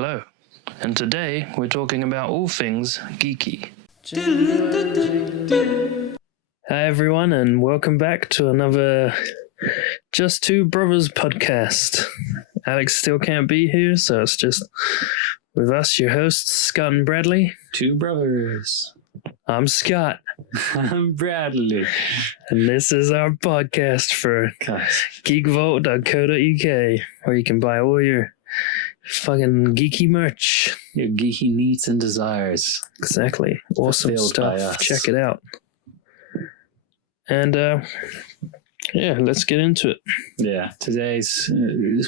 Hello, and today we're talking about all things geeky. Hi everyone, and welcome back to another Just Two Brothers podcast. Alex still can't be here, so it's just with us, your hosts, Scott and Bradley. Two brothers. I'm Scott. I'm Bradley. And this is our podcast for GeekVault.co.uk, where you can buy all your fucking geeky merch. Your geeky needs and desires. Exactly. Awesome Fulfilled by stuff. us. Check it out. And let's get into it. Yeah, today's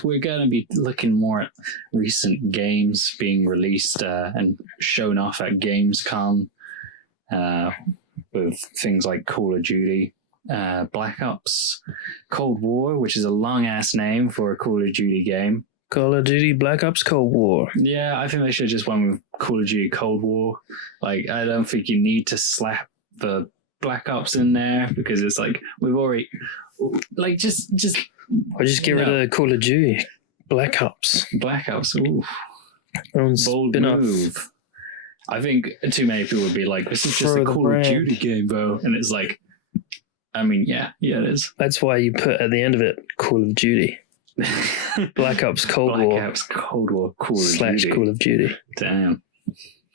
we're going to be looking more at recent games being released and shown off at Gamescom with things like Call of Duty, Black Ops, Cold War, which is a long-ass name for a Call of Duty game. Call of Duty Black Ops Cold War. Yeah, I think they should have just went with Call of Duty Cold War. Like, I don't think you need to slap the Black Ops in there because it's like we've already like just Or just get rid of Call of Duty Black Ops. Black Ops. Ooh, Bold spin-off. Move. I think too many people would be like, "This is just a Call of Duty game, though," and it's like, I mean, yeah, it is. That's why you put at the end of it Call of Duty. Black Ops Cold War. Black Ops Cold War. Call of Duty. Call of Duty. Damn.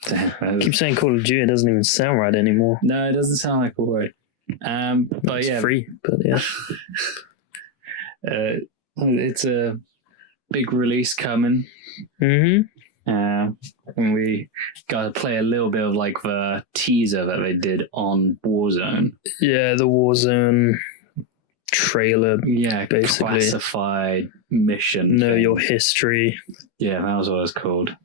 I keep saying Call of Duty, it doesn't even sound right anymore. No, it doesn't sound like a word. But it's yeah, free, but yeah. It's a big release coming. Mm-hmm. And we got to play a little bit of like the teaser that they did on Warzone. Yeah, the Warzone trailer. Yeah, basically. Classified mission. Know your history. Yeah, that was what it was called.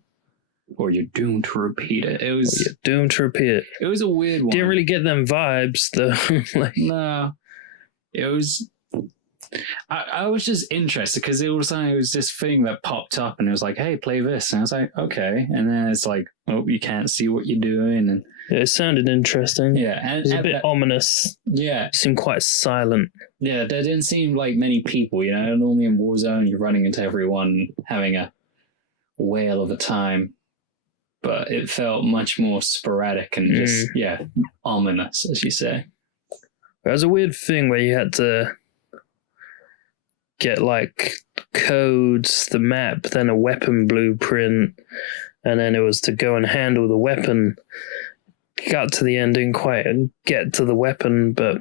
Or you're doomed to repeat it. It was. Or you're doomed to repeat it. It was a weird one. Didn't really get them vibes though. No, it was. I was just interested because it was this thing that popped up and it was like, "Hey, play this," and I was like, "Okay," and then it's like, "Oh, you can't see what you're doing," and it sounded interesting. Yeah, and it was a bit ominous. Yeah, it seemed quite silent. Yeah, there didn't seem like many people. You know, normally in Warzone, you're running into everyone having a whale of a time. But it felt much more sporadic and just, ominous, as you say. It was a weird thing where you had to get, like, codes, the map, then a weapon blueprint, and then it was to go and handle the weapon. Got to the end, didn't quite get to the weapon, but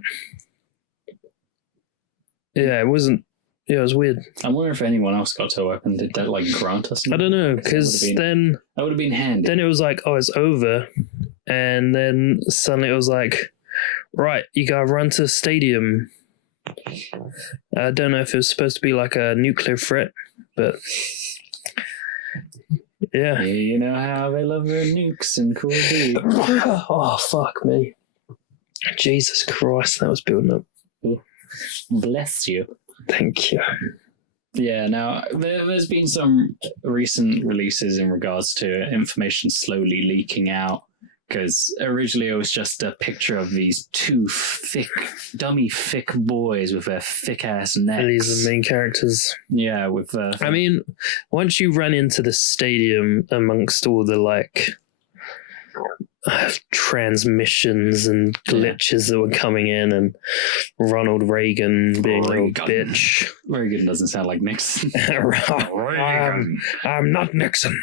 yeah, it wasn't. Yeah, it was weird. I wonder if anyone else got to a weapon. Did that like grant us? I don't know, because then that would have been handy. Then it was like, oh, it's over, and then suddenly it was like, right, you gotta run to the stadium. I don't know if it was supposed to be like a nuclear threat, but yeah. You know how they love their nukes and Call of Duty. Oh fuck me! Jesus Christ, that was building up. Bless you. Thank you. Yeah, now there's been some recent releases in regards to information slowly leaking out because originally it was just a picture of these two dummy thick boys with their thick ass necks. And these are the main characters. Yeah, with I mean, once you run into the stadium amongst all the like transmissions and glitches that were coming in, and Ronald Reagan being a little bitch. Reagan doesn't sound like Nixon. I'm not Nixon.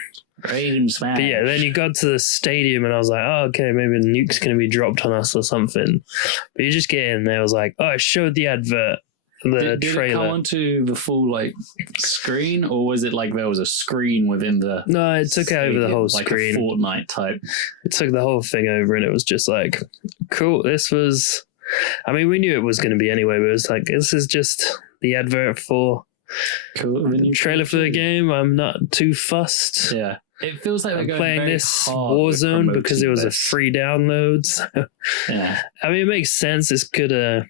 Reagan smash. But yeah, then you got to the stadium and I was like, oh, okay, maybe the nuke's going to be dropped on us or something. But you just get in there, I was like, oh, I showed the advert. Did it come onto the full like screen, or was it like there was a screen within the? No, it took over the whole screen. Like a Fortnite type. It took the whole thing over, and it was just like, cool. This was, I mean, we knew it was going to be anyway, but it was like, this is just the advert for the trailer for the game. I'm not too fussed. Yeah. It feels like I'm playing this Warzone because it was a free download. So. Yeah. I mean, it makes sense. It's good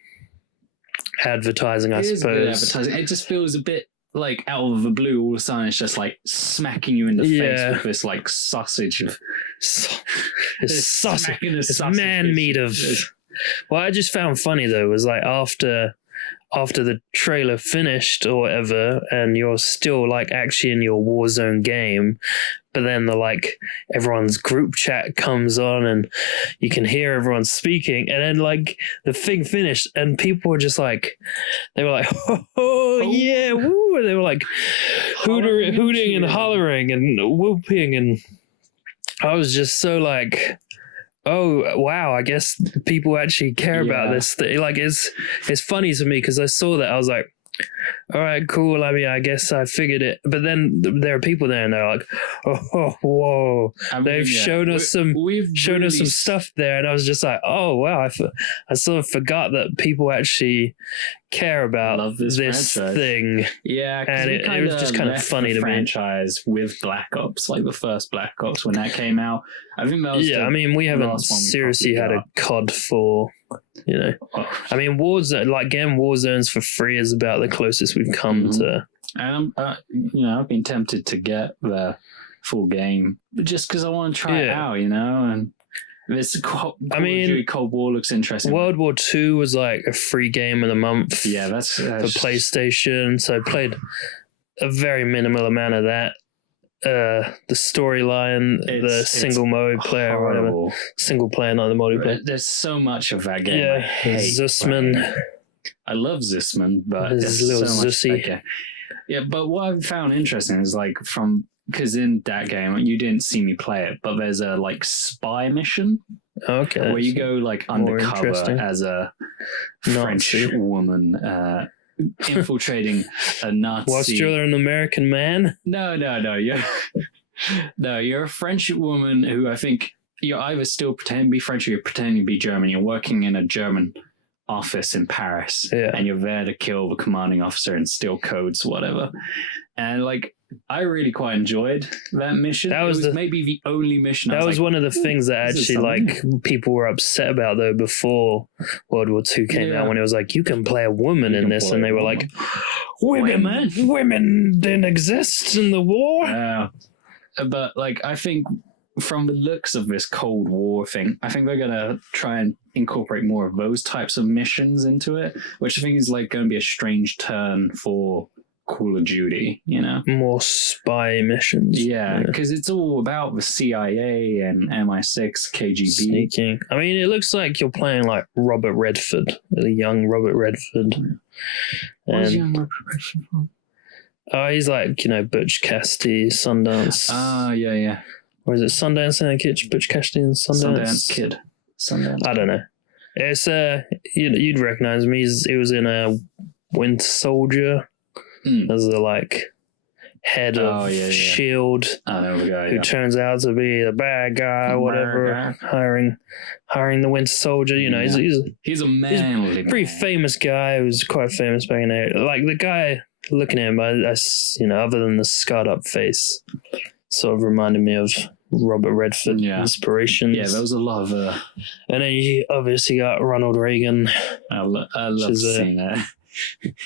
advertising, I suppose. Good advertising. It just feels a bit like out of the blue. All of a sudden, it's just like smacking you in the face with this like sausage of sausage. It's man meat of. What I just found funny though was like after after the trailer finished or whatever, and you're still like actually in your Warzone game, but then everyone's group chat comes on and you can hear everyone speaking, and then like the thing finished and people were just like, they were like, oh yeah, woo, and they were like hooting and hollering and whooping, and I was just so like, oh wow, I guess people actually care about this. Like it's funny to me because I saw that, I was like, all right, cool. I mean, I guess I figured it. But then there are people there and they're like, oh whoa. They've shown us some stuff there, and I was just like, oh wow, I sort of forgot that people actually care about this thing. Yeah, and it was just kind of funny to me. Franchise with Black Ops, like the first Black Ops when that came out. I think that was I mean, we haven't seriously had a COD for, you know. I mean, Warzone, like getting Warzones for free is about the closest we've come to. And I've been tempted to get the full game just because I want to try it out, you know. And this Cold War looks interesting. World War II was like a free game of the month. Yeah, that's for PlayStation. So I played a very minimal amount of that. The storyline, the single mode player, or whatever. Single player, not the multiplayer. There's so much of that game. Yeah, I hate Zussman. I love Zussman, but there's little so Zussy. much. Yeah, but what I've found interesting is like because in that game you didn't see me play it, but there's a like spy mission. Okay. Where you go like undercover as a French woman. Infiltrating a Nazi. Whilst you're an American man? No. You're a French woman who I think you're either still pretending to be French or you're pretending to be German. You're working in a German office in Paris, and you're there to kill the commanding officer and steal codes, whatever. And like, I really quite enjoyed that mission. It was maybe the only mission. That was one of the things that actually like people were upset about though before World War II came out, when it was like, you can play a woman in this, and they were like, women didn't exist in the war. But like, I think from the looks of this Cold War thing, I think they're gonna try and incorporate more of those types of missions into it, which I think is like going to be a strange turn for Call of Duty, you know? More spy missions. Yeah, because it's all about the CIA and MI6, KGB. Sneaking. I mean, it looks like you're playing like Robert Redford, the young Robert Redford. What's young Robert Redford from? Oh, he's like, you know, Butch Cassidy, Sundance. Ah, yeah. Or is it Sundance and Kid? Butch Cassidy and Sundance Kid. I don't know. It's you'd recognize me. He was in a Winter Soldier as the like head of Shield, who turns out to be the bad guy, or whatever. Hiring the Winter Soldier. You know, he's a man. He's a pretty famous guy. He was quite famous back in there. Like the guy looking at him, I other than the scarred up face, sort of reminded me of Robert Redford inspirations. Yeah, there was a lot of and then you obviously got Ronald Reagan. I love seeing that.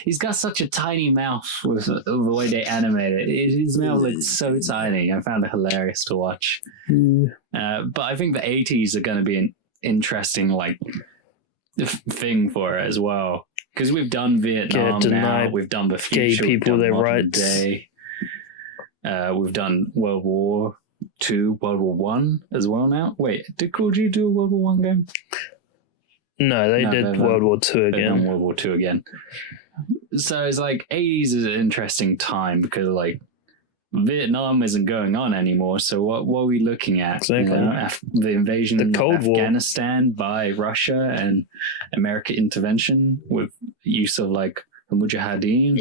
He's got such a tiny mouth with the way they animate it. His mouth looks so tiny. I found it hilarious to watch. But I think the 80s are going to be an interesting like thing for it as well, because we've done Vietnam now. We've done the future. Gay people their rights. Day. We've done World War II, World War One as well now. Wait, did Call of Duty do a World War One game? No, they did World War II again. World War II again. So it's like 80s is an interesting time because like Vietnam isn't going on anymore. So what are we looking at? Exactly. You know, the invasion of Afghanistan by Russia and American intervention with use of like the Mujahideen.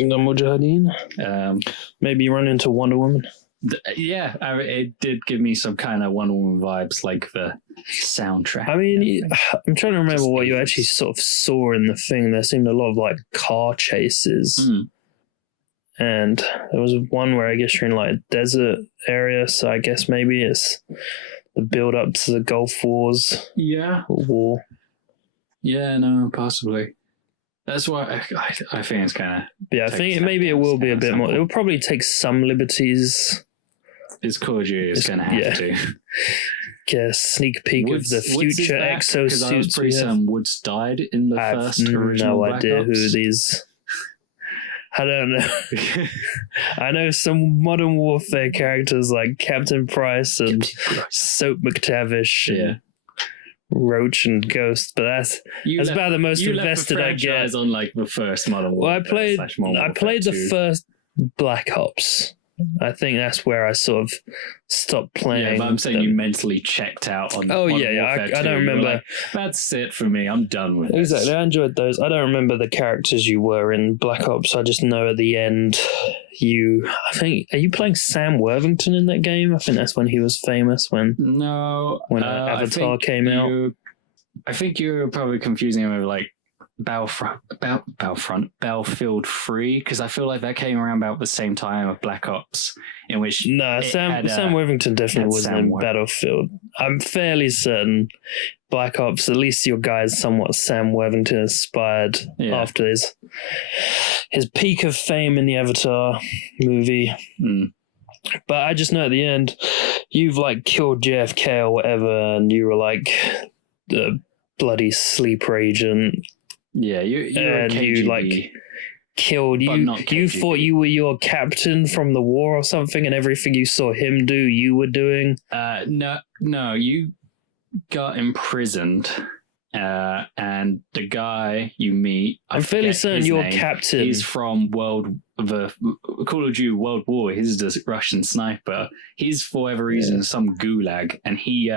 Maybe run into Wonder Woman. It did give me some kind of Wonder Woman vibes, like the soundtrack. I mean, I'm trying to remember what you actually sort of saw in the thing. There seemed a lot of like car chases. And there was one where I guess you're in like a desert area, so I guess maybe it's the build up to the Gulf Wars. Yeah. Or war. Yeah, no, possibly. That's why I think it's kind of... Yeah, I think maybe it will be a bit more... It will probably take some liberties. It's Call of Duty. It's going to have to. Get a sneak peek of the future exosuits. Because I was pretty certain Woods died in the first original Black Ops. No idea who these I don't know. I know some Modern Warfare characters like Captain Price and Soap McTavish. And Roach and Ghost, but that's about the most invested I get. On like the first Modern Warfare. Well, I played the first Black Ops. I think that's where I sort of stopped playing. Yeah, but I'm saying you mentally checked out on. Oh yeah, I don't remember. Like, that's it for me. I'm done with it. Exactly, I enjoyed those. I don't remember the characters you were in Black Ops. I just know at the end, are you playing Sam Worthington in that game? I think that's when he was famous. When Avatar came out. I think you're probably confusing him with like Battlefield 3, because I feel like that came around about the same time of Black Ops, in which Sam Worthington definitely wasn't in Battlefield. I'm fairly certain Black Ops, at least your guy's somewhat Sam Worthington inspired after his peak of fame in the Avatar movie. But I just know at the end you've like killed JFK or whatever, and you were like the bloody sleeper agent. Yeah, you like killed you. You thought you were your captain from the war or something, and everything you saw him do, you were doing. No, you got imprisoned, and the guy you meet, I'm fairly certain your captain. He's from the Call of Duty World War. He's the Russian sniper. He's for whatever reason some gulag, and he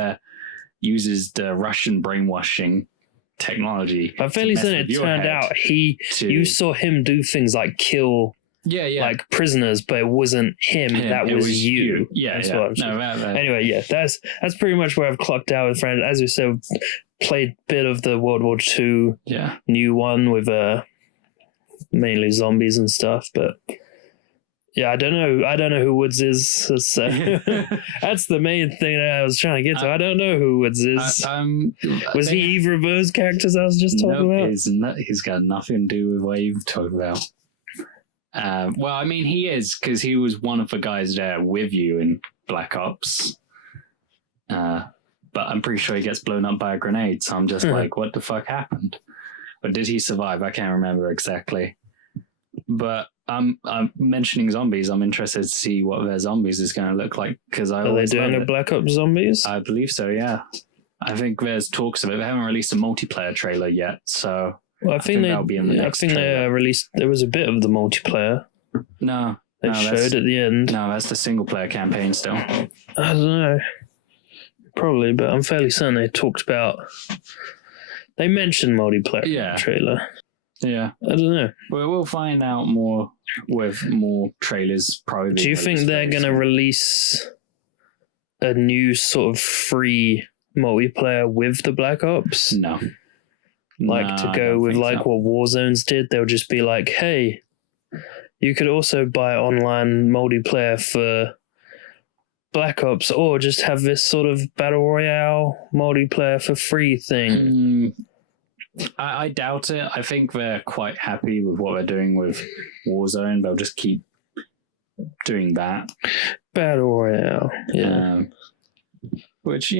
uses the Russian brainwashing technology. I'm fairly certain it turned out you saw him do things like kill like prisoners, but it wasn't him. That was you. That's what I'm saying. Anyway, that's pretty much where I've clocked out with friends. As we said, played a bit of the World War II new one with mainly zombies and stuff, but I don't know who Woods is. So that's the main thing that I was trying to get to. I don't know who Woods is. Was he either of those characters I was just talking about? He's got nothing to do with what you've talked about. Well, I mean, he is, because he was one of the guys there with you in Black Ops. But I'm pretty sure he gets blown up by a grenade, so I'm just like, what the fuck happened? But did he survive? I can't remember exactly. But I'm mentioning zombies. I'm interested to see what their zombies is going to look like, because are they doing a Black Ops zombies? I believe so. Yeah, I think there's talks of it. They haven't released a multiplayer trailer yet, so I think that'll be in the next. I think they released. There was a bit of the multiplayer. No, they showed at the end. No, that's the single player campaign still. I don't know. Probably, but I'm fairly certain they talked about. They mentioned multiplayer trailer. Yeah, I don't know. Well, we'll find out more with more trailers. Probably. Do you think they're going to release a new sort of free multiplayer with the Black Ops? No. To go with like what Warzones did, they'll just be like, "Hey, you could also buy online multiplayer for Black Ops, or just have this sort of battle royale multiplayer for free thing." I doubt it. I think they're quite happy with what they're doing with Warzone. They'll just keep doing that. Battle Royale. Yeah. Which,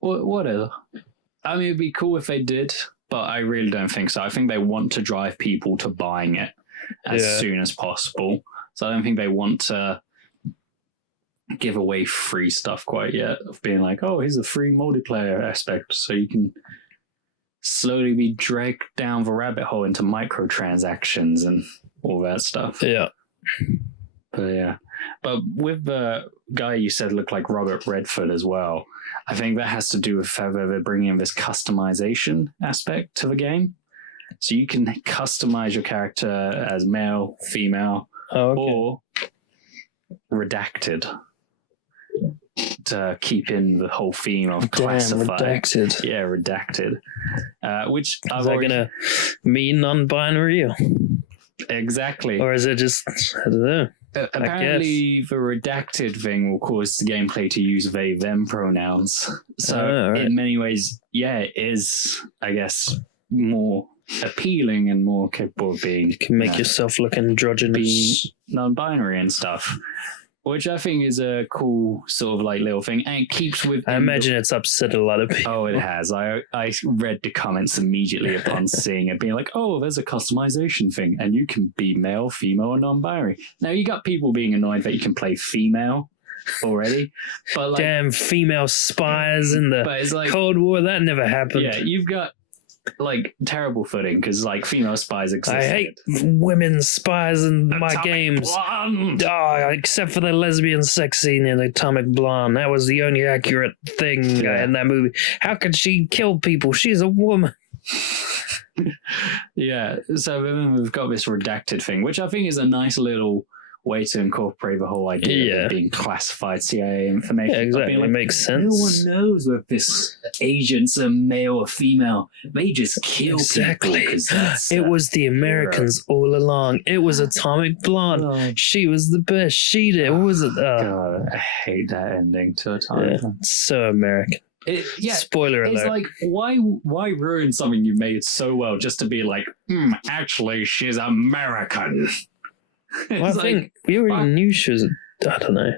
whatever. I mean, it'd be cool if they did, but I really don't think so. I think they want to drive people to buying it as soon as possible. So I don't think they want to give away free stuff quite yet, of being like, oh, here's a free multiplayer aspect, so you can slowly be dragged down the rabbit hole into microtransactions and all that stuff. Yeah. But with the guy you said looked like Robert Redford as well, I think that has to do with how they're bringing in this customization aspect to the game. So you can customize your character as male, female, or redacted, to keep in the whole theme of classified. Redacted. Yeah, redacted. Which is that going to mean non-binary? Exactly. Or is it just, I don't know. Apparently, the redacted thing will cause the gameplay to use they, them pronouns. So, in many ways, it is, I guess, more appealing and more capable of being. You can make yourself look androgynous. Non-binary and stuff. which I think is a cool sort of like little thing, and it keeps with. I imagine it's upset a lot of people. Oh, it has. I read the comments immediately upon seeing it, being like, "Oh, there's a customization thing, and you can be male, female, or non-binary." Now you got people being annoyed that you can play female already, but like, damn female spies in the like, Cold War, that never happened. Yeah, you've got like terrible footing because like female spies exist. I hate women spies in my games. Oh, except for the lesbian sex scene in Atomic Blonde. That was the only accurate thing in that movie. How could she kill people? She's a woman. Yeah, so then we've got this redacted thing, which I think is a nice little way to incorporate the whole idea of it being classified CIA information. Yeah, exactly. Like, it makes sense. No one knows if this agent's a male or female. They just kill people. It was the Americans all along. It was Atomic Blonde. Oh. She was the best. She did. What was it? God, I hate that ending to Atomic Blonde. It's so American. Spoiler alert. It's like, why ruin something you made so well just to be like, actually, she's American. Well, I think we already knew she was. I don't know.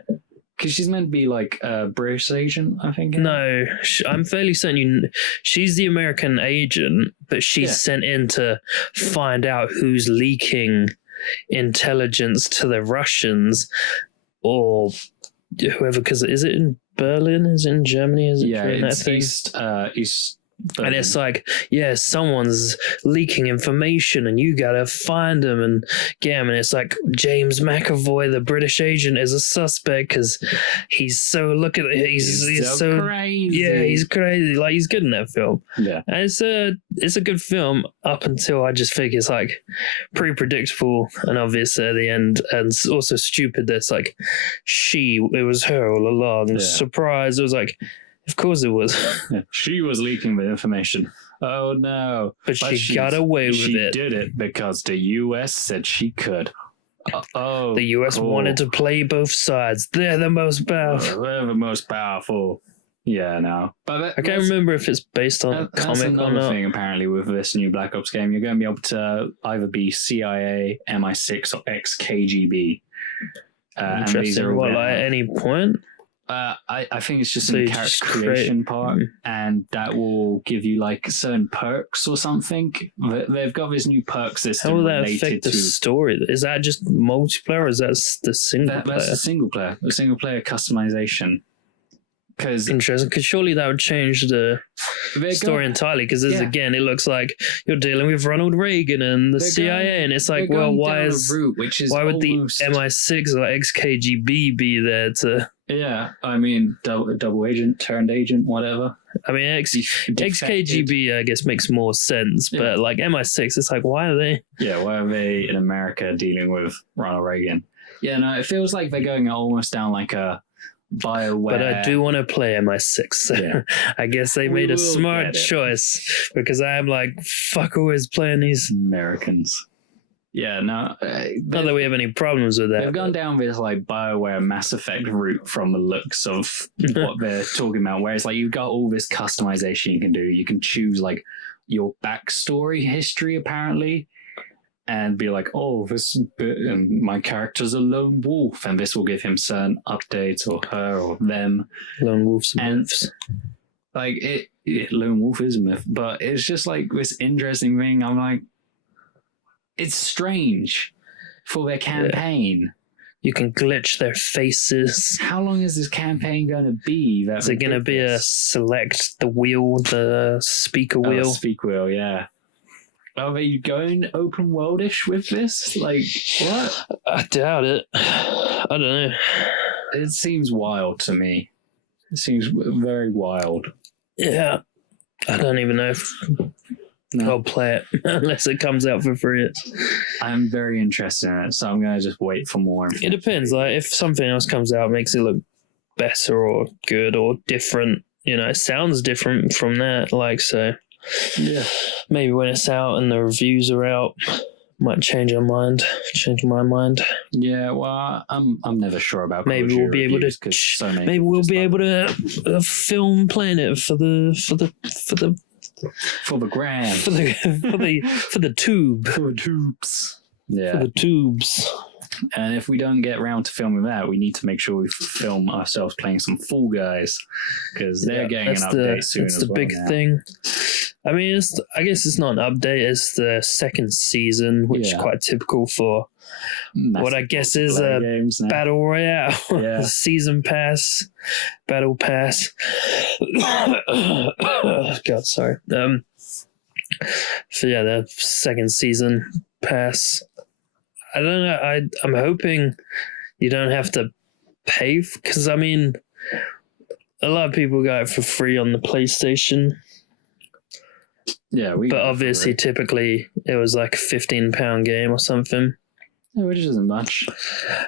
Because she's meant to be like a British agent, I think. No, I'm fairly certain she's the American agent, but she's sent in to find out who's leaking intelligence to the Russians or whoever. Because is it in Berlin? Is it in Germany? Is it it's East Berlin. And it's like, someone's leaking information and you gotta find them and get him. And it's like James McAvoy, the British agent, is a suspect because he's so, look at it, he's so crazy. Yeah, he's crazy. Like, he's good in that film. Yeah. And it's a good film up until I just think it's like pretty predictable and obvious at the end, and also stupid. That's like, it was her all along. Yeah. Surprise. It was like, of course it was. She was leaking the information. Oh no. But she got away with it. She did it because the US said she could. The US wanted to play both sides. They're the most powerful. They're the most powerful. Yeah, no. But I can't remember if it's based on a comic or not. That's another thing, apparently, with this new Black Ops game. You're going to be able to either be CIA, MI6, or ex-KGB. Interesting. At any point? I think it's just in the character creation part, and that will give you like certain perks or something. They've got this new perk system. How will that affect the story? Is that just multiplayer or is that the single player? That's the single player customization. Interesting, because surely that would change the story entirely, because again, it looks like you're dealing with Ronald Reagan and the CIA, and it's like, well, why would the MI6 or ex-KGB be there to... Yeah, I mean, double agent, turned agent, whatever. I mean, ex-KGB, I guess, makes more sense, but like MI6, it's like, why are they... Yeah, why are they in America dealing with Ronald Reagan? Yeah, no, it feels like they're going almost down like a BioWare. But I do want to play MI6. So I guess they made a smart choice, because I am like, fuck, always playing these Americans. Yeah, no. Not that we have any problems with that. They've gone down this like BioWare Mass Effect route from the looks of what they're talking about, where it's like you've got all this customization you can do. You can choose like your backstory history, apparently, and be like, oh, this bit, and my character's a lone wolf, and this will give him certain updates, or her, or them. Lone wolves and myths. Like, lone wolf is a myth, but it's just like this interesting thing. I'm like, it's strange for their campaign. Yeah. You can glitch their faces. How long is this campaign going to be? Is it going to be a select the speaker wheel? Speak wheel, yeah. Are they going open worldish with this? Like, what? I doubt it. I don't know. It seems wild to me. It seems very wild. Yeah. I don't even know if I'll play it unless it comes out for free. I'm very interested in it, so I'm going to just wait for more. It depends. Like, if something else comes out, makes it look better or good or different, it sounds different from that. Like, so... Yeah, maybe when it's out and the reviews are out, might change my mind. Yeah, well, I'm never sure about. Maybe we'll be able to. Maybe we'll be able to film playing it for the gram, for the tube, for the tubes. Yeah, for the tubes. And if we don't get around to filming that, we need to make sure we film ourselves playing some Fall Guys, because they're getting an update soon. That's the big thing. I mean, I guess it's not an update. It's the second season, which is quite typical for what I guess is a battle royale. Yeah. Season pass, battle pass. God, sorry. So yeah, the second season pass. I don't know. I'm hoping you don't have to pay, because I mean, a lot of people got it for free on the PlayStation. Yeah, but obviously, typically it was like a £15 game or something. Which isn't much.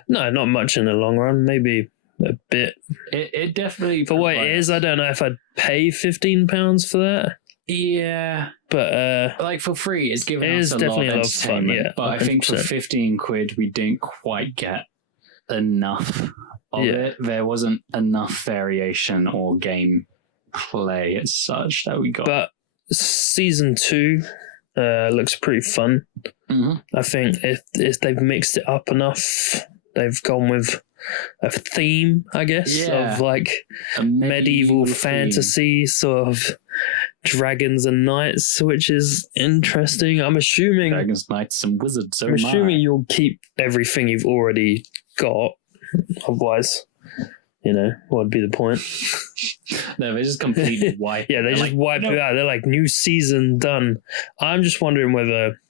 No, not much in the long run. Maybe a bit. It definitely for what it is. I don't know if I'd pay £15 for that. Yeah, but like for free, it's giving us a lot of entertainment. Yeah, but 100%. I think for 15 quid, we didn't quite get enough of it. There wasn't enough variation or game play as such that we got. But season 2 looks pretty fun. Mm-hmm. I think if they've mixed it up enough, they've gone with a theme, I guess, of like a medieval fantasy sort of dragons and knights, which is interesting. I'm assuming dragons, knights, and wizards. I'm assuming you'll keep everything you've already got. Otherwise, what would be the point? No, they just completely wipe. Yeah, they just wipe it out. They're like, new season done. I'm just wondering whether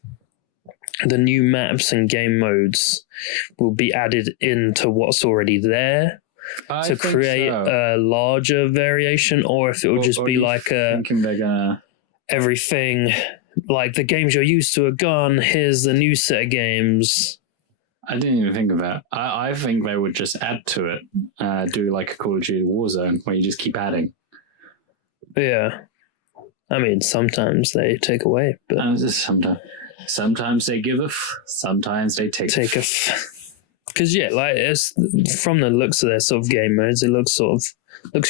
the new maps and game modes will be added into what's already there to create a larger variation, or if it will just be like everything, like the games you're used to are gone, here's the new set of games. I didn't even think of that. I think they would just add to it, do like a Call of Duty Warzone where you just keep adding. Yeah. I mean, sometimes they take away, but sometimes they give sometimes they take because like it's from the looks of their sort of game modes, it looks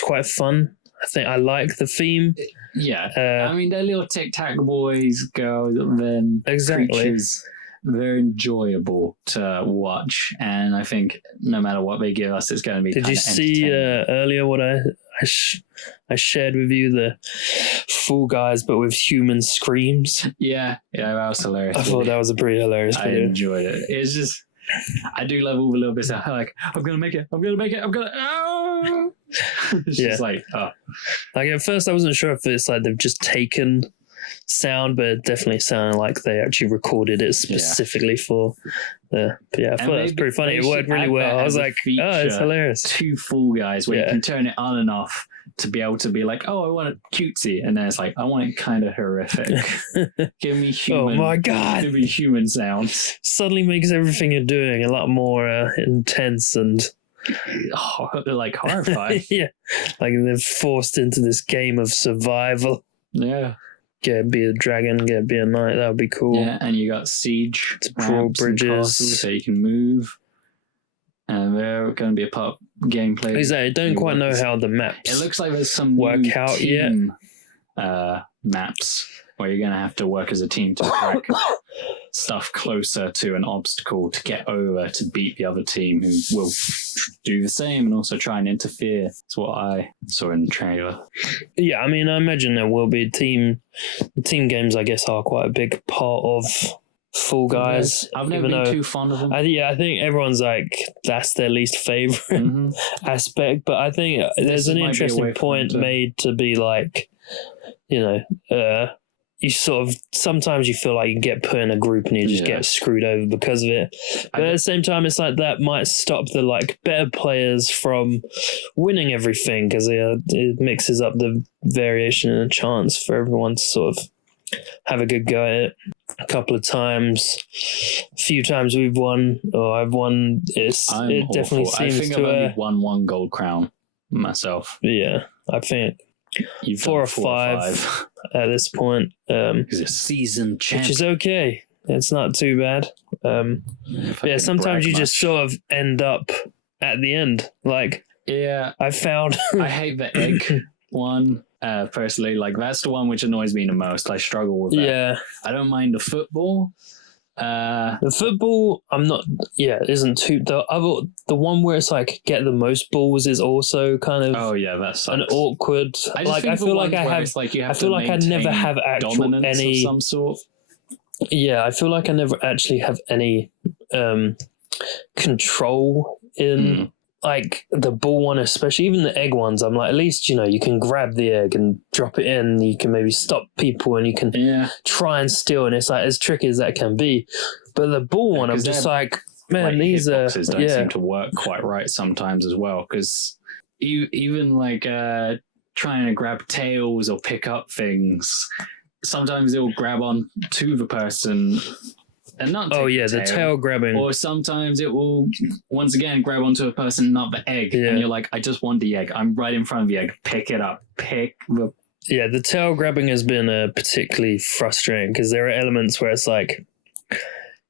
quite fun. I think I like the theme. Yeah, I mean, they're little tic-tac boys, girls, and then creatures. They're enjoyable to watch, and I think no matter what they give us, it's going to be. Did you see earlier what I shared with you, the Fall Guys but with human screams? Yeah, that was hilarious. I thought that was a pretty hilarious video. I enjoyed it. It's just, I do love all the little bits of like, I'm gonna make it. Oh! It's just like, oh. Like at first I wasn't sure if it's like they've just taken sound, but it definitely sounded like they actually recorded it specifically for the. But yeah, I thought it was pretty funny. It worked really well. I was like, oh, it's hilarious. 2 Fall Guys where you can turn it on and off to be able to be like, oh, I want it cutesy, and then it's like, I want it kind of horrific. Give me human. Oh my god! Give me human sounds. Suddenly makes everything you're doing a lot more intense and. Like horrifying. Yeah, like they're forced into this game of survival. Yeah. Get be a dragon, get be a knight. That would be cool. Yeah, and you got siege, drawbridges, so you can move, and they're going to be a part of gameplay. Exactly. I don't quite know how the maps. It looks like there's some work out yet. Maps where you're going to have to work as a team to track stuff closer to an obstacle to get over to beat the other team, who will do the same and also try and interfere. That's what I saw in the trailer. Yeah, I mean, I imagine there will be team games. I guess are quite a big part of Fall Guys. I've never been too fond of them. I think everyone's like that's their least favorite aspect, but I think there's an interesting point made to be like, you sort of sometimes you feel like you get put in a group and you just get screwed over because of it. But at the same time, it's like that might stop the like better players from winning everything, because it mixes up the variation and the chance for everyone to sort of have a good go at it. A couple of times, a few times we've won, or I've won. It definitely seems I think to I've only won 1 gold crown myself. Yeah, I think. You've 4 or 5 at this point. Because it's season champ. Which is okay. It's not too bad. Sometimes you just sort of end up at the end. Like, I found. I hate the egg one. Personally, like that's the one which annoys me the most. I struggle with that. Yeah. I don't mind the football. The football, I'm not. Yeah, isn't too. The one where it's like get the most balls is also kind of. Oh yeah, that's an awkward. I feel like I have. I feel like I never have actual any of some sort. Yeah, I feel like I never actually have any control in like the ball one, especially even the egg ones. I'm like, at least you can grab the egg and drop it in. You can maybe stop people and you can try and steal, and it's like as tricky as that can be. But the ball one, I'm just like, man, these hitboxes don't seem to work quite right sometimes as well, because even like trying to grab tails or pick up things, sometimes it will grab on to the person and not take the tail grabbing, or sometimes it will once again grab onto a person, not the egg, and you're like, I just want the egg, I'm right in front of the egg, pick it up, the tail grabbing has been particularly frustrating, because there are elements where it's like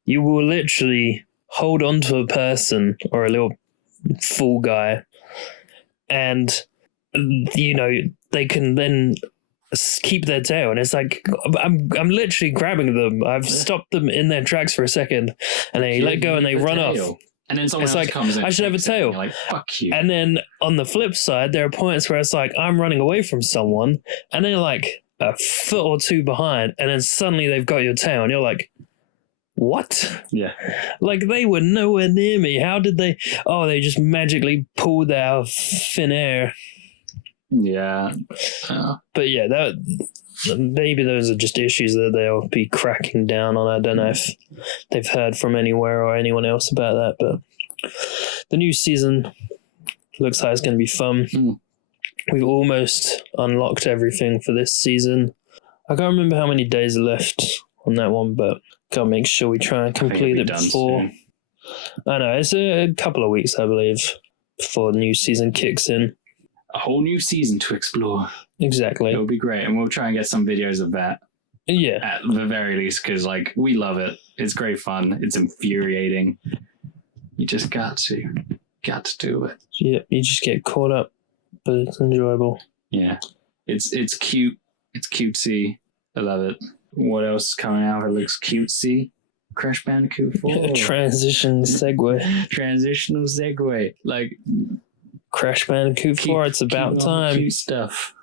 you will literally hold on to a person or a little fool guy, and they can then keep their tail, and it's like I'm literally grabbing them. I've stopped them in their tracks for a second, and they let go and they run off. And then someone else comes in. I should have a tail. Like, fuck you. And then on the flip side, there are points where it's like I'm running away from someone, and they're like a foot or two behind, and then suddenly they've got your tail, and you're like, what? Yeah. Like, they were nowhere near me. How did they? Oh, they just magically pulled out of thin air. Yeah. But yeah, maybe those are just issues that they'll be cracking down on. I don't know if they've heard from anywhere or anyone else about that, but the new season looks like it's going to be fun. We've almost unlocked everything for this season. I can't remember how many days are left on that one, but gotta make sure we try and complete it before. Soon. I know, it's a couple of weeks, I believe, before the new season kicks in. A whole new season to explore. Exactly. It'll be great, and we'll try and get some videos of that. Yeah. At the very least, because we love it. It's great fun. It's infuriating. You just got to do it. Yeah, you just get caught up, but it's enjoyable. Yeah, it's cute. It's cutesy. I love it. What else is coming out that looks cutesy? Crash Bandicoot 4. Transitional segue. Like Crash Bandicoot 4. It's about time. Cute stuff.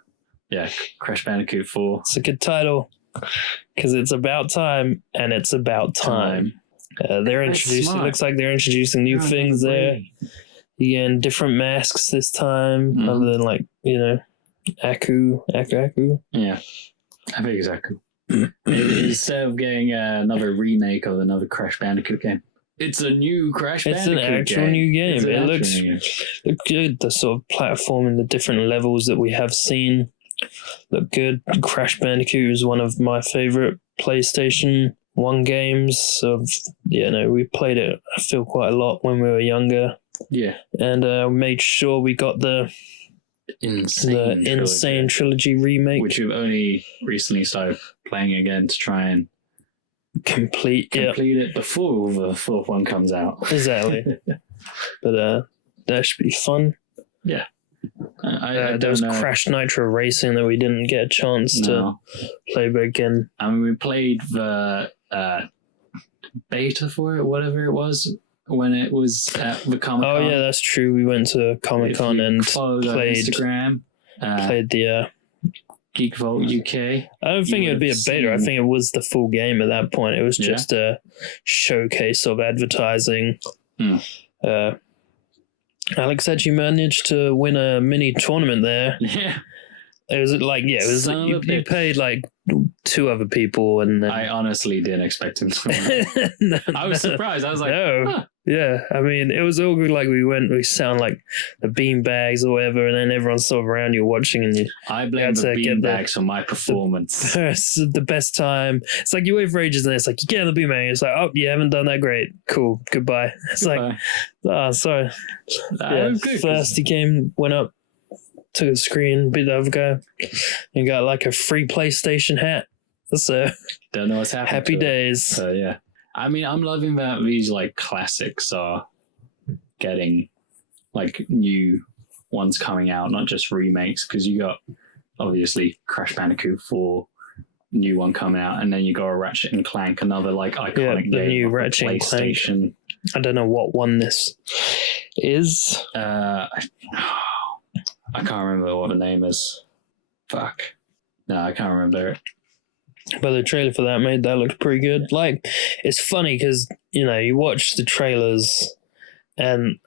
Yeah, Crash Bandicoot 4. It's a good title because it's about time, and it's about time. They're introducing. It looks like they're introducing new things there. Again, different masks this time, other than Aku. Yeah, I think it's Aku. Instead of getting another remake of another Crash Bandicoot game, it's a new Crash Bandicoot game. It's an actual new game. It looks good. The sort of platform and the different levels that we have seen look good. Crash Bandicoot is one of my favorite PlayStation 1 games. So, we played it, I feel, quite a lot when we were younger. Yeah. And made sure we got the Insane Trilogy remake, which we've only recently started playing again to try and complete it before the fourth one comes out. Exactly. But that should be fun. Yeah. There was Crash Nitro Racing that we didn't get a chance to play back again. I mean, we played the beta for it, whatever it was, when it was at the Comic-Con. Oh yeah, that's true. We went to Comic-Con and played Instagram. Played the GeekVault UK. I don't think it would be a beta. I think it was the full game at that point. It was just a showcase of advertising. Alex actually managed to win a mini tournament there. Yeah. It was you paid like 2 other people, and then... I honestly didn't expect him to win. I was surprised. I was like, Yeah, I mean, it was all good. Like, we sound like the beanbags or whatever, and then everyone's sort of around you watching, and I blame the beanbags for my performance. The best time. It's like you wait for ages, and it's like, you get on the beanbag, it's like, oh, you haven't done that great. Cool, goodbye. It's like, sorry. First he went up, took a screen, beat the other guy, and got like a free PlayStation hat. So, don't know what's happening. Happy days. Yeah. I mean, I'm loving that these like classics are getting like new ones coming out, not just remakes, because you got obviously Crash Bandicoot 4, new one coming out, and then you got a Ratchet and Clank, another like iconic the game new of Ratchet and Clank. PlayStation. I don't know what one this is. I can't remember what the name is. Fuck. No, I can't remember it. But the trailer for that made that look pretty good. Like, it's funny because, you know, you watch the trailers, and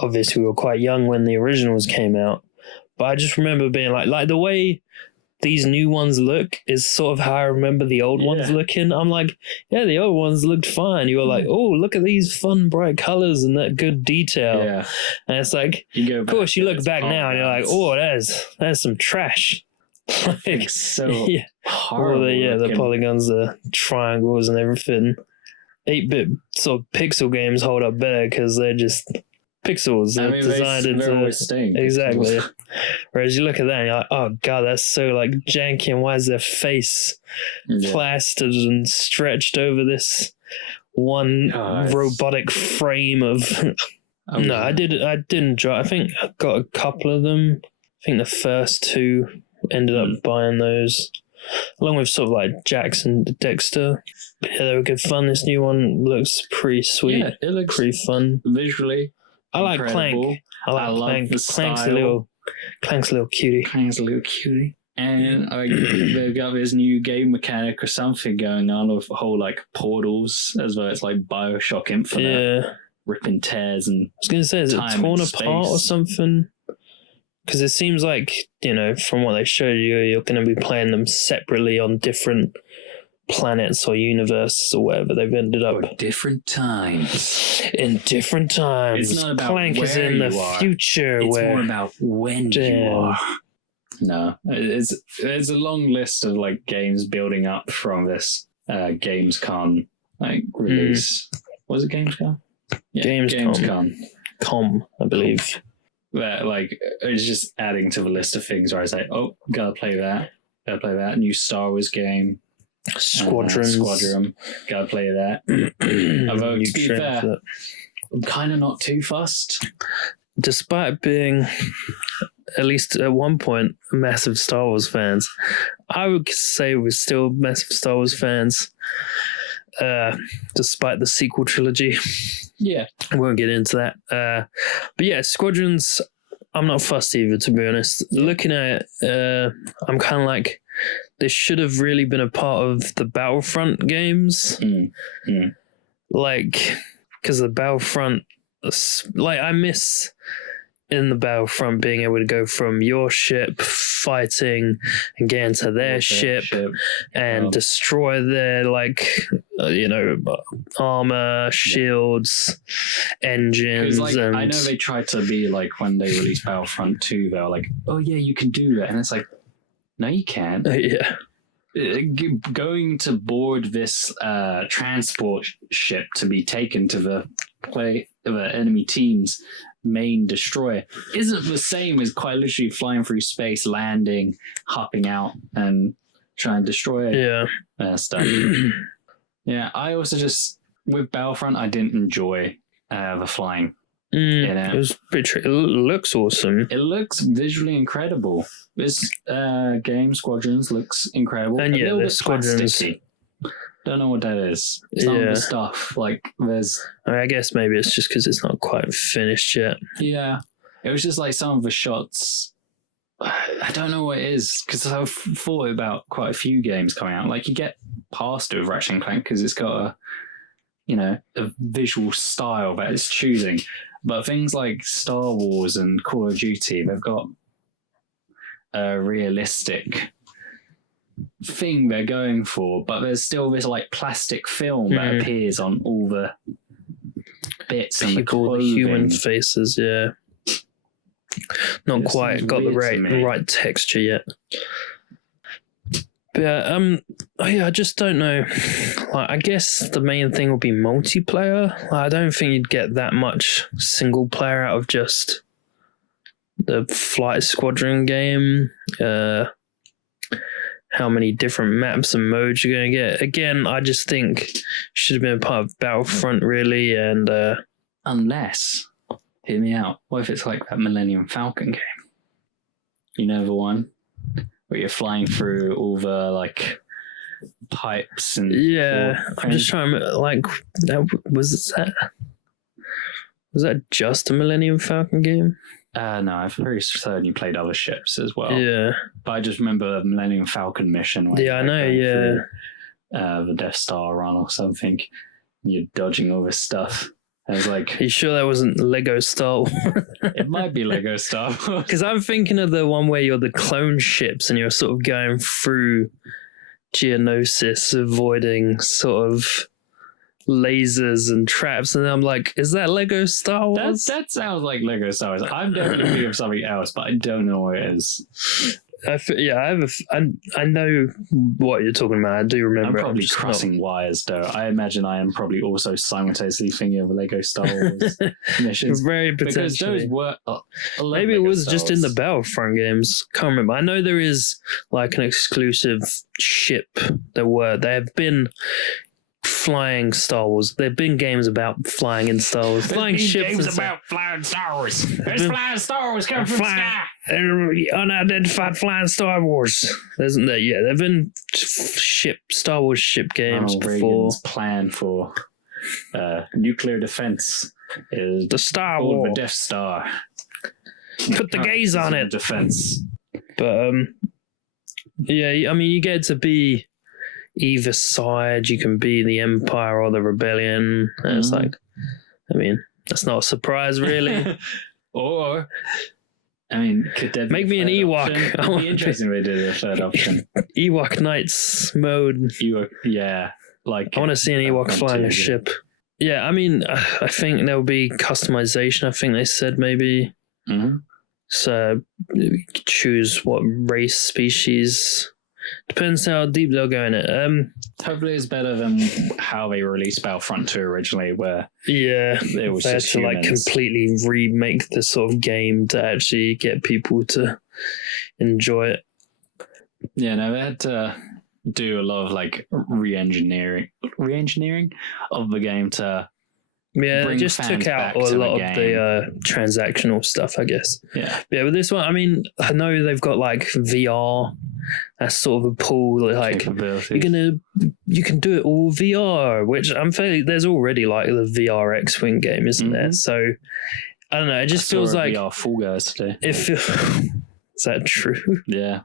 obviously we were quite young when the originals came out. But I just remember being like the way these new ones look is sort of how I remember the old ones looking. I'm like, yeah, the old ones looked fine. You were like, oh, look at these fun, bright colors and that good detail. Yeah. And it's like, of course, you look back now and you're like, oh, there's some trash. Like, so horrible. The polygons, the triangles and everything. 8-bit sort of pixel games hold up better because they're just pixels. They're designed into exactly. Whereas you look at that and you're like, oh god, that's so like janky, and why is their face plastered and stretched over this one robotic frame of I didn't enjoy. I think I got a couple of them. I think the first two ended up buying those along with sort of like Jackson Dexter. Yeah, they were good fun. This new one looks pretty sweet. Yeah, it looks pretty fun visually. I like Clank. I like Clank. Clank's a little cutie. And they've got this new game mechanic or something going on with the whole like portals, as though it's like Bioshock Infinite, ripping tears and. I was gonna say, is it torn apart or something? Because it seems like, you know, from what they showed you, you're going to be playing them separately on different planets or universes or whatever they've ended up. Or different times. In different times. It's not about Clank is in the future. It's more about when you are. No, there's a long list of like games building up from this Gamescom like release. Was it Gamescom? Yeah, Gamescom, I believe. That like it's just adding to the list of things where I say, oh, gotta play that. New Star Wars game. Squadron. Gotta play that. Although to be fair, I'm kind of not too fussed. Despite being, at least at one point, massive Star Wars fans, I would say we're still massive Star Wars fans, despite the sequel trilogy. Yeah. I won't get into that. But yeah, Squadrons, I'm not fussed either, to be honest. Yeah. Looking at it, I'm kind of like, this should have really been a part of the Battlefront games. Like, because the Battlefront, like, I miss in the Battlefront being able to go from your ship fighting and get into their ship and destroy their armor, shields, engines. Like, and I know they tried to be like, when they released Battlefront 2, they were like, oh yeah, you can do that, and it's like, no, you can't. Yeah. Going to board this transport ship to be taken to the enemy team's main destroyer isn't the same as quite literally flying through space, landing, hopping out, and trying to destroy stuff. Yeah, I also just, with Battlefront, I didn't enjoy the flying. It was pretty it looks awesome. It looks visually incredible. This game, Squadrons, looks incredible. And yeah, the Squadrons. Don't know what that is. Some of the stuff, like, there's... I guess maybe it's just because it's not quite finished yet. Yeah. It was just like some of the shots... I don't know what it is, because I've thought about quite a few games coming out. Like, you get past it with Ratchet & Clank because it's got a visual style that it's choosing. But things like Star Wars and Call of Duty, they've got a realistic thing they're going for, but there's still this like plastic film that appears on all the bits and the human faces. Not quite got the right texture yet. But I just don't know. Like, I guess the main thing will be multiplayer. Like, I don't think you'd get that much single player out of just the Flight Squadron game. How many different maps and modes you're going to get. Again, I just think should have been a part of Battlefront, really. And unless, hear me out, what if it's like that Millennium Falcon game? You know, the one where you're flying through all the like pipes and I'm just trying to remember, like, was that just a Millennium Falcon game? No, I've very certainly played other ships as well. Yeah, but I just remember the Millennium Falcon mission. Where I know. Yeah, the Death Star run or something. You're dodging over stuff. I was like, are you sure that wasn't Lego Star Wars? It might be Lego Star Wars. Because I'm thinking of the one where you're the clone ships and you're sort of going through Geonosis, avoiding sort of lasers and traps, and I'm like, is that Lego Star Wars? That sounds like Lego Star Wars. I'm definitely thinking of something else, but I don't know what it is. I know what you're talking about. I do remember. I'm probably crossing wires, though. I imagine I am probably also simultaneously thinking of Lego Star Wars missions. Very potentially. Because those were maybe it was just in the Battlefront games. Can't remember. I know there is like an exclusive ship. There have been flying Star Wars. There have been games about flying in Star Wars. Flying ships. Games about flying Star Wars. There's flying Star Wars coming from the sky. Unidentified flying Star Wars. Isn't there? Yeah, there've been Star Wars ship games before. Reagan's plan for nuclear defense is the Star Wars, the Death Star. Put the gaze on it. Defense. But yeah, I mean, you get to be either side. You can be the Empire or the Rebellion. And it's like, I mean, that's not a surprise, really. Or, I mean, could there make me an Ewok? It'd be interesting if they did a third option. Ewok Knights mode. Ewok, yeah. Like, I want to see an Ewok flying a ship. Yeah, I mean, I think there'll be customization. I think they said maybe. Mm-hmm. So you could choose what race, species. Depends how deep they'll go in it. Hopefully it's better than how they released Battlefront 2 originally, where it was just to like completely remake the sort of game to actually get people to enjoy it. Yeah, no, they had to do a lot of like re-engineering of the game to they just took out a lot of the transactional stuff, I guess. Yeah, with this one, I mean, I know they've got like VR. That's sort of a pool, like you can do it all VR, which I'm fairly. There's already like the VR X-Wing game, isn't there? So I don't know. It just feels like VR Fall Guys today. Is that true? Yeah,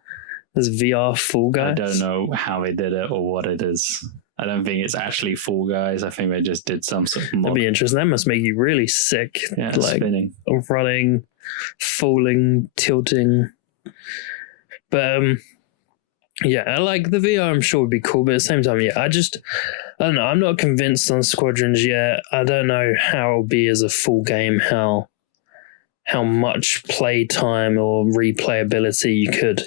there's VR Fall Guys. I don't know how they did it or what it is. I don't think it's actually Fall Guys. I think they just did some sort of mod. That'd be interesting. That must make you really sick. Yeah, like spinning, running, falling, tilting. But yeah, I like the VR. I'm sure would be cool, but at the same time, I don't know. I'm not convinced on Squadrons yet. I don't know how it'll be as a full game. How much play time or replayability you could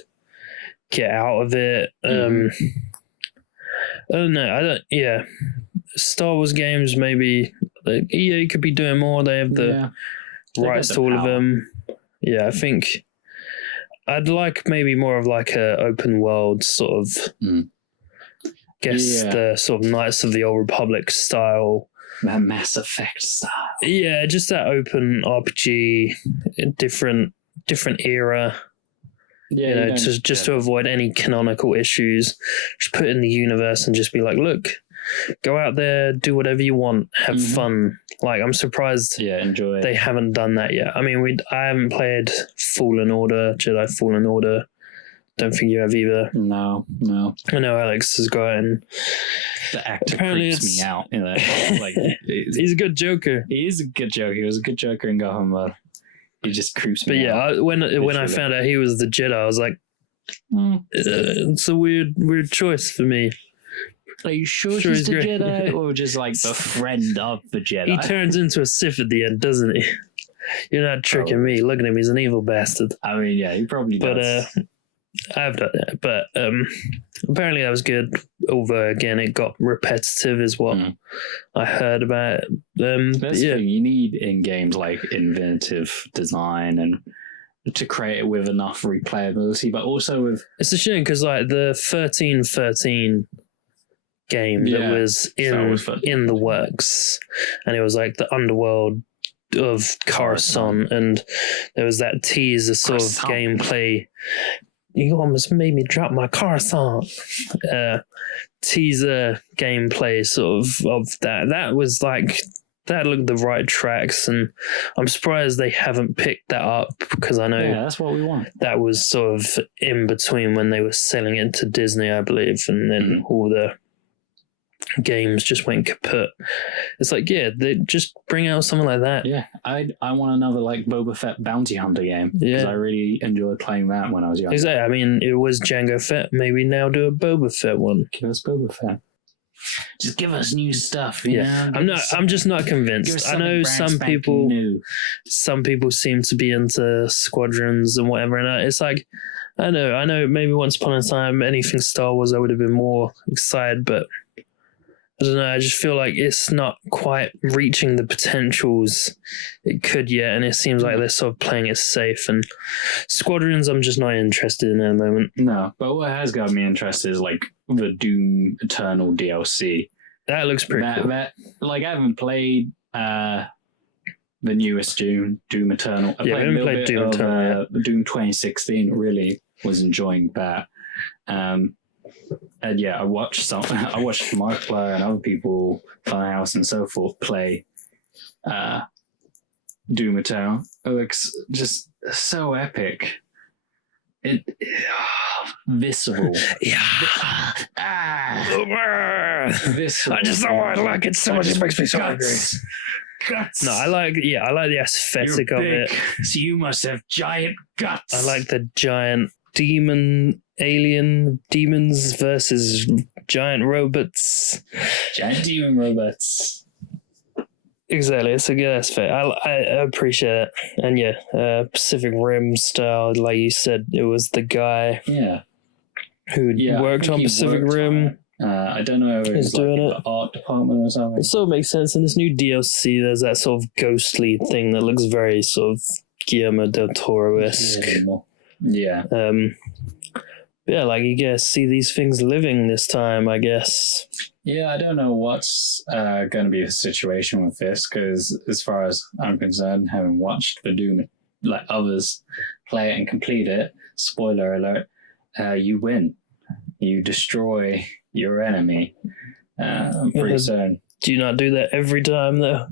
get out of it. I don't know. Yeah, Star Wars games maybe. Like, EA could be doing more. They have the rights to all of them. Yeah, I think I'd like maybe more of like a open world sort of. The sort of Knights of the Old Republic style. Mass Effect style. Yeah, just that open RPG, different era. Yeah, to avoid any canonical issues, just put it in the universe and just be like, look, go out there, do whatever you want, have fun. Like, I'm surprised enjoy it. They haven't done that yet. I mean, I haven't played Jedi Fallen Order. Don't think you have either. No. I know Alex has got it, and the actor creeps me out. You know, like he's a good Joker. He is a good Joker. He was a good Joker in Gotham, but he just creeps me out. But yeah, when I found out he was the Jedi, I was like, it's a weird choice for me. Are you sure he's the Jedi, or just like the friend of the Jedi? He turns into a Sith at the end, doesn't he? You're not tricking me. Look at him; he's an evil bastard. I mean, yeah, he probably does. But I've done that. But apparently that was good. Although again, it got repetitive, is what I heard about it. That's the thing. You need in games like inventive design and to create it with enough replayability, but also with. It's a shame because like the 1313 game that was in the works, and it was like the underworld of Coruscant, and there was that teaser sort of gameplay you almost made me drop my car song. Teaser gameplay sort of that. That was like, that looked the right tracks, and I'm surprised they haven't picked that up, because I know that's what we want. that was sort of in between when they were selling it to Disney, I believe, and then all the games just went kaput. It's like, yeah, they just bring out something like that. Yeah, I want another like Boba Fett bounty hunter game, because I really enjoyed playing that when I was young. Exactly. I mean, it was Jango Fett. Maybe now do a Boba Fett one. Give us Boba Fett. Just give us new stuff. I'm just not convinced. I know some people seem to be into Squadrons and whatever, and it's like, I know. Maybe once upon a time, anything Star Wars, I would have been more excited, but I don't know. I just feel like it's not quite reaching the potentials it could yet, and it seems like they're sort of playing it safe. And Squadrons, I'm just not interested in at the moment. No, but what has got me interested is like the Doom Eternal DLC. That looks pretty cool. Like, I haven't played the newest Doom Eternal. I played a little bit Doom Eternal, Doom 2016. Really was enjoying that. And yeah, I watched Markiplier and other people, Funhouse and so forth, play Doom Eternal. It looks just so epic. Visceral. Visceral. I just don't want to like it so much. It makes me so angry. Guts. No, I like the aesthetic of it. So you must have giant guts. I like the giant demons versus giant robots. Giant demon robots. Exactly, it's a good aspect. I appreciate it. And yeah, Pacific Rim style, like you said, it was the guy who worked on Pacific Rim. I don't know if it's doing it. The art department or something. It sort of makes sense. In this new DLC, there's that sort of ghostly thing that looks very sort of Guillermo del Toro-esque. Yeah. Yeah, like you guys see these things living this time, I guess. Yeah, I don't know what's going to be the situation with this, because as far as I'm concerned, having watched the Doom, like others play it and complete it, spoiler alert, you win. You destroy your enemy pretty soon. Do you not do that every time, though?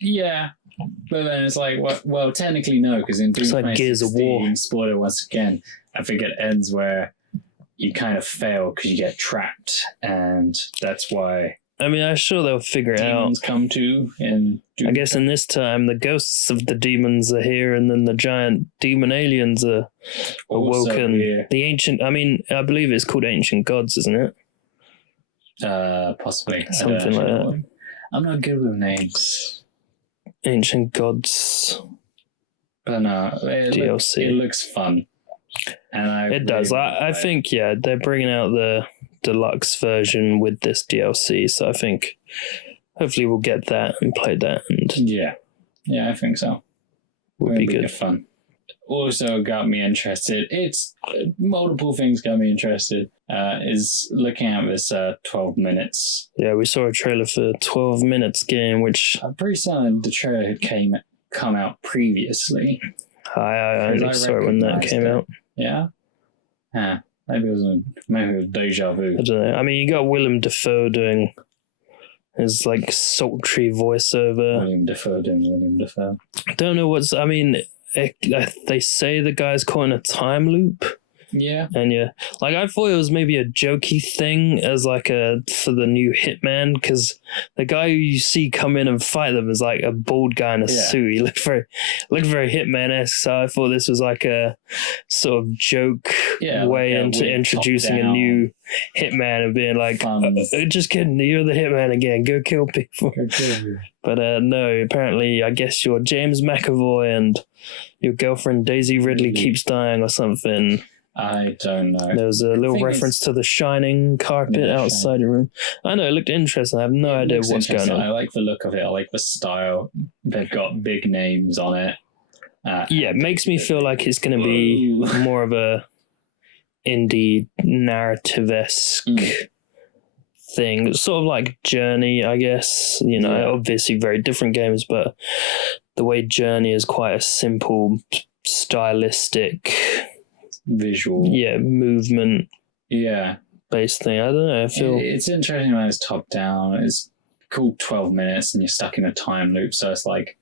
Yeah. But then it's like, well, technically no, because in Doom 2016, spoiler once again, I think it ends where you kind of fail because you get trapped, and that's why. I mean, I'm sure they'll figure it out. Demons come to, and I guess in this time, the ghosts of the demons are here, and then the giant demon aliens are awoken. The ancient, I believe it's called Ancient Gods, isn't it? Possibly. Something like that. I'm not good with names. Ancient Gods. But no, DLC. It looks fun. And it does. I think, they're bringing out the deluxe version with this DLC, so I think hopefully we'll get that and play that. And yeah, I think so. Would be good fun. Also got me interested. It's multiple things got me interested. Is looking at this 12 minutes. Yeah, we saw a trailer for 12 minutes game, which I'm pretty certain the trailer had come out previously. I only saw it when that came out. Yeah? Maybe it was deja vu. I don't know. I mean, you got Willem Dafoe doing his like sultry voiceover. William Dafoe. I don't know they say the guy's caught in a time loop. Yeah. And I thought it was maybe a jokey thing as like for the new Hitman, because the guy who you see come in and fight them is like a bald guy in a suit. He looked very Hitman-esque, so I thought this was like a sort of joke way into introducing a new Hitman and being like, just kidding, you're the Hitman again, go kill people. But no, apparently I guess you're James McAvoy and your girlfriend Daisy Ridley keeps dying or something. I don't know. There was a little reference to the shining carpet outside your room. I know, it looked interesting. I have no idea what's going on. I like the look of it. I like the style. They've got big names on it. It makes me feel like it's going to be more of a indie narrative-esque thing. Sort of like Journey, I guess. Obviously very different games, but the way Journey is quite a simple, stylistic visual. Yeah, movement. Yeah. Based thing. I don't know. I feel it's interesting when it's top down. It's called 12 minutes and you're stuck in a time loop. So it's like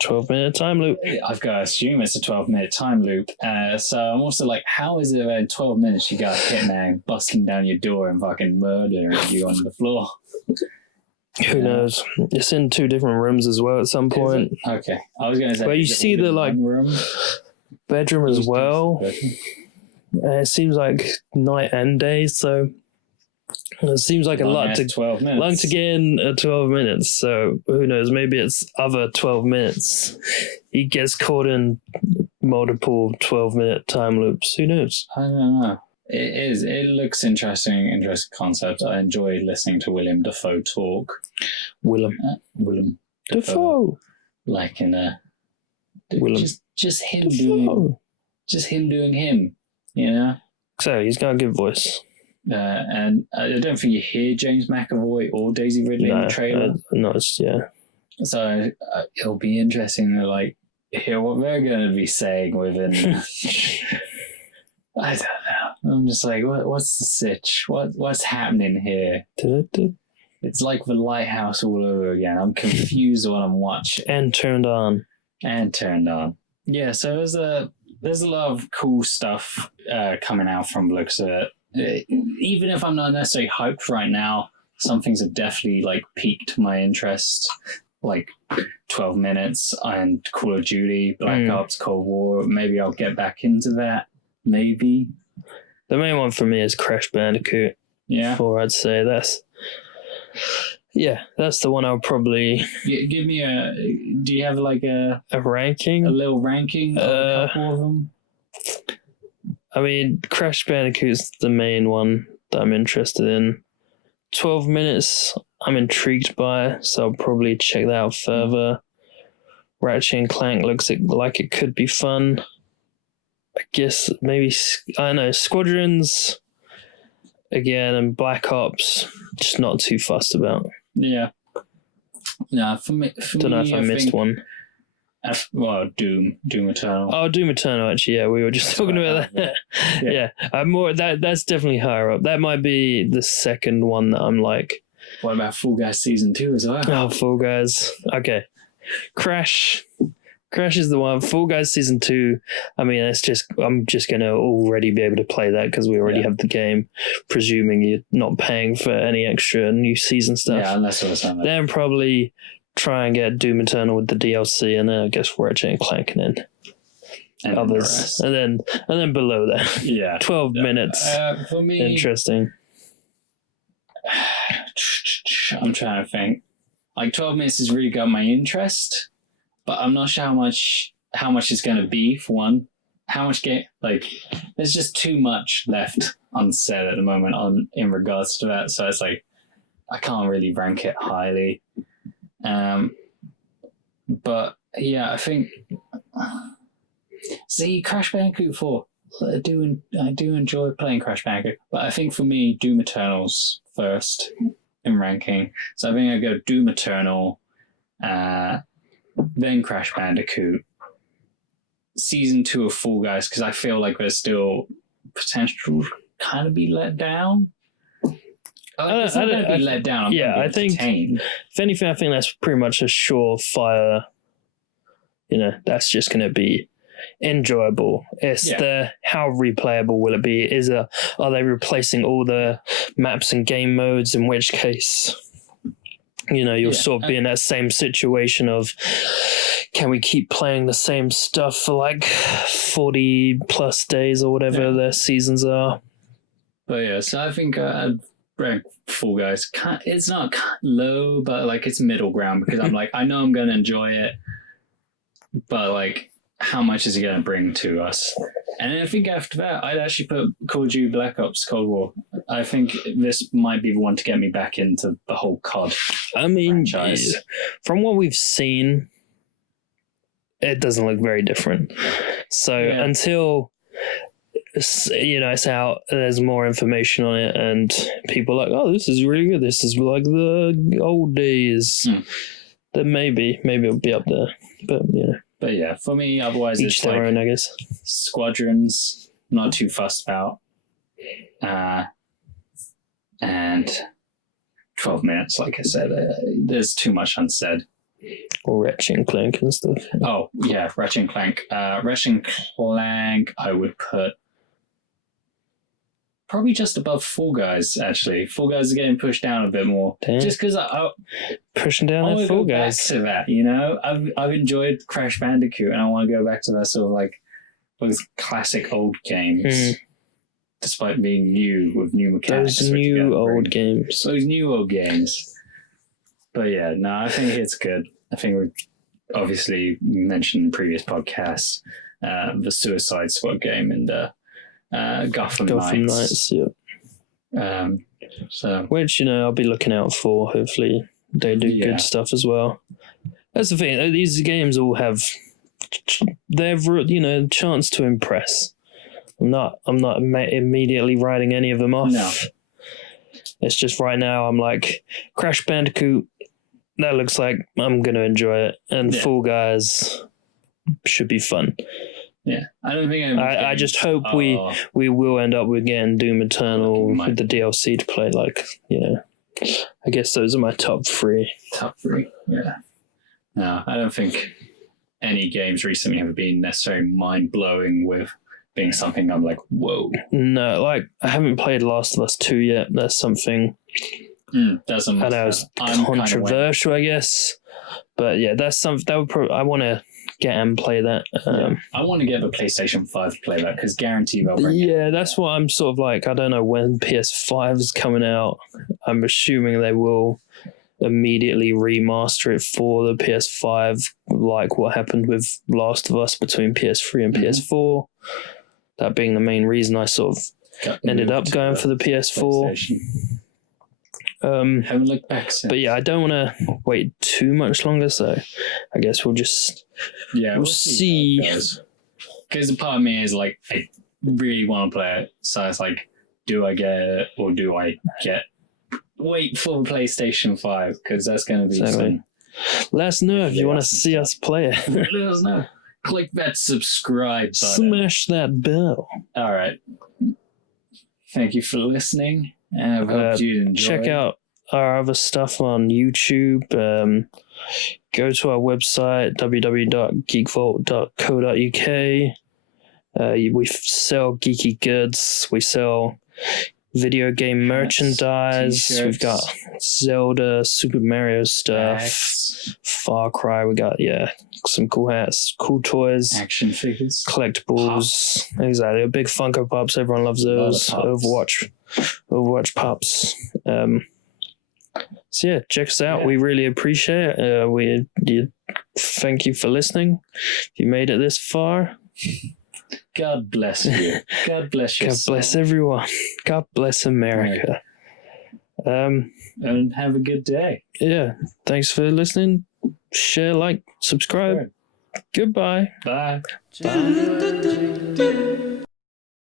12-minute time loop. I've got to assume it's a 12-minute time loop. So I'm also like, how is it in 12 minutes you got a hitman busting down your door and fucking murdering you on the floor? Who knows? It's in 2 different rooms as well at some point. Okay. I was going to say. But you see the like bedroom as well. It seems like night and day, so it seems like a lot to 12 minutes. Long to get in 12 minutes. So who knows? Maybe it's other 12 minutes. He gets caught in multiple 12-minute time loops. Who knows? I don't know. It is. It looks interesting concept. I enjoy listening to William Dafoe talk. Willem Dafoe. Like in a Willem. Just him doing him. You know. So he's got a good voice. And I don't think you hear James McAvoy or Daisy Ridley in the trailer. No, it's So it'll be interesting to like hear what they're going to be saying within. I don't know. I'm just like, what's the sitch? What's happening here? It's like The Lighthouse all over again. I'm confused when I'm watching. And turned on. Yeah, so there's a lot of cool stuff coming out from the looks of it. Even if I'm not necessarily hyped right now, some things have definitely like piqued my interest. Like 12 minutes and Call of Duty, Black Ops, Cold War. Maybe I'll get back into that. Maybe. The main one for me is Crash Bandicoot. Yeah. I'd say that's the one I'll probably give me do you have like a ranking? A little ranking of a couple of them? I mean, Crash Bandicoot's the main one that I'm interested in. 12 minutes I'm intrigued by, so I'll probably check that out further. Ratchet and Clank looks like it could be fun. I guess maybe, I don't know, Squadrons again and Black Ops, just not too fussed about. Yeah. No, for me, don't know if I missed one. Doom Eternal. Oh, Doom Eternal, actually, yeah, we were just talking about that. Yeah, that's definitely higher up. That might be the second one that I'm like. What about Fall Guys Season 2 as well? Oh, Fall Guys. Okay. Crash is the one. Fall Guys Season 2, I mean, I'm just going to already be able to play that because we already have the game, presuming you're not paying for any extra new season stuff. Yeah, unless it was something. Then probably try and get Doom Eternal with the DLC, and then I guess Ratchet and Clank, and then others, and then below that. Yeah. 12 minutes. For me, interesting. I'm trying to think. Like 12 minutes has really got my interest, but I'm not sure how much it's going to be. For one, how much game? Like, there's just too much left unsaid at the moment in regards to that. So it's like I can't really rank it highly. But yeah, I think. See, Crash Bandicoot 4. I do enjoy playing Crash Bandicoot, but I think for me, Doom Eternal's first in ranking. So I think I go Doom Eternal, then Crash Bandicoot, Season 2 of Fall Guys, because I feel like there's still potential to kind of be let down. It's not going to be let down. I think, if anything, I think that's pretty much a surefire. That's just going to be enjoyable. It's how replayable will it be? Are they replacing all the maps and game modes? In which case, you'll sort of be in that same situation of, can we keep playing the same stuff for like 40 plus days or whatever their seasons are? But yeah, so I think I'd rank Fall Guys. It's not low, but like it's middle ground, because I'm like, I know I'm going to enjoy it, but like, how much is it going to bring to us? And I think after that, I'd actually put Call of Duty Black Ops Cold War. I think this might be the one to get me back into the whole CoD franchise. From what we've seen, it doesn't look very different. So until it's out, there's more information on it, and people are like, oh, this is really good. This is like the old days. Then maybe it'll be up there. But But yeah, for me, otherwise each it's their like own, I guess. Squadrons, not too fussed about. And 12 minutes, like I said, there's too much unsaid. Or Ratchet and Clank and stuff. Oh, yeah, Ratchet and Clank. Ratchet and Clank, I would put probably just above Fall Guys, actually. Fall Guys is getting pushed down a bit more. Damn. Just because Pushing down I that want to Fall go Guys. back to that, you know? I've enjoyed Crash Bandicoot, and I want to go back to that sort of like those classic old games. Despite being new with new mechanics. Those new old games. Those new old games. But yeah, no, I think it's good. I think we've obviously mentioned in previous podcasts the Suicide Squad game and Gotham Knights. Yeah. So, which, I'll be looking out for. Hopefully they do good stuff as well. That's the thing. These games all have chance to impress. I'm not immediately writing any of them off. No. It's just right now I'm like, Crash Bandicoot, that looks like I'm going to enjoy it. And Fall Guys should be fun. Yeah. I don't think I just hope we will end up with getting Doom Eternal with the DLC to play. I guess those are my top three. Top three, yeah. No, I don't think any games recently have been necessarily mind-blowing with being something I'm like, whoa. No, I haven't played Last of Us 2 yet. That's something. Doesn't. I know it's controversial, I guess, but yeah, that's something that would probably. I want to get and play that. I want to get the PlayStation 5 to play that because guaranteed they'll bring it. Yeah, that's what I'm sort of like. I don't know when PS5 is coming out. I'm assuming they will immediately remaster it for the PS5, like what happened with Last of Us between PS3 and PS4. That being the main reason I sort of ended up going for the PS4. Haven't looked back since. But yeah, I don't want to wait too much longer, so I guess we'll just we'll see. Because the part of me is like, I really want to play it, so it's like, do I get it or do I wait for the PlayStation 5? Because that's going to be some. Let us know if you want to see us play it. Let us know. Click that subscribe button. Smash that bell. All right. Thank you for listening. I hope you enjoyed. Check out our other stuff on YouTube. Go to our website, www.geekvault.co.uk. We sell geeky goods. We sell video game merchandise. T-shirts. We've got Zelda, Super Mario stuff, Far Cry. We got some cool hats, cool toys, action figures, collectibles. Pops. Exactly, big Funko Pops. Everyone loves those. Overwatch Pops. So yeah, check us out. We really appreciate it. Thank you for listening. If you made it this far, God bless you. God bless you. God bless everyone. God bless America. And have a good day. Yeah. Thanks for listening. Share, like, subscribe. Goodbye. Bye. Bye.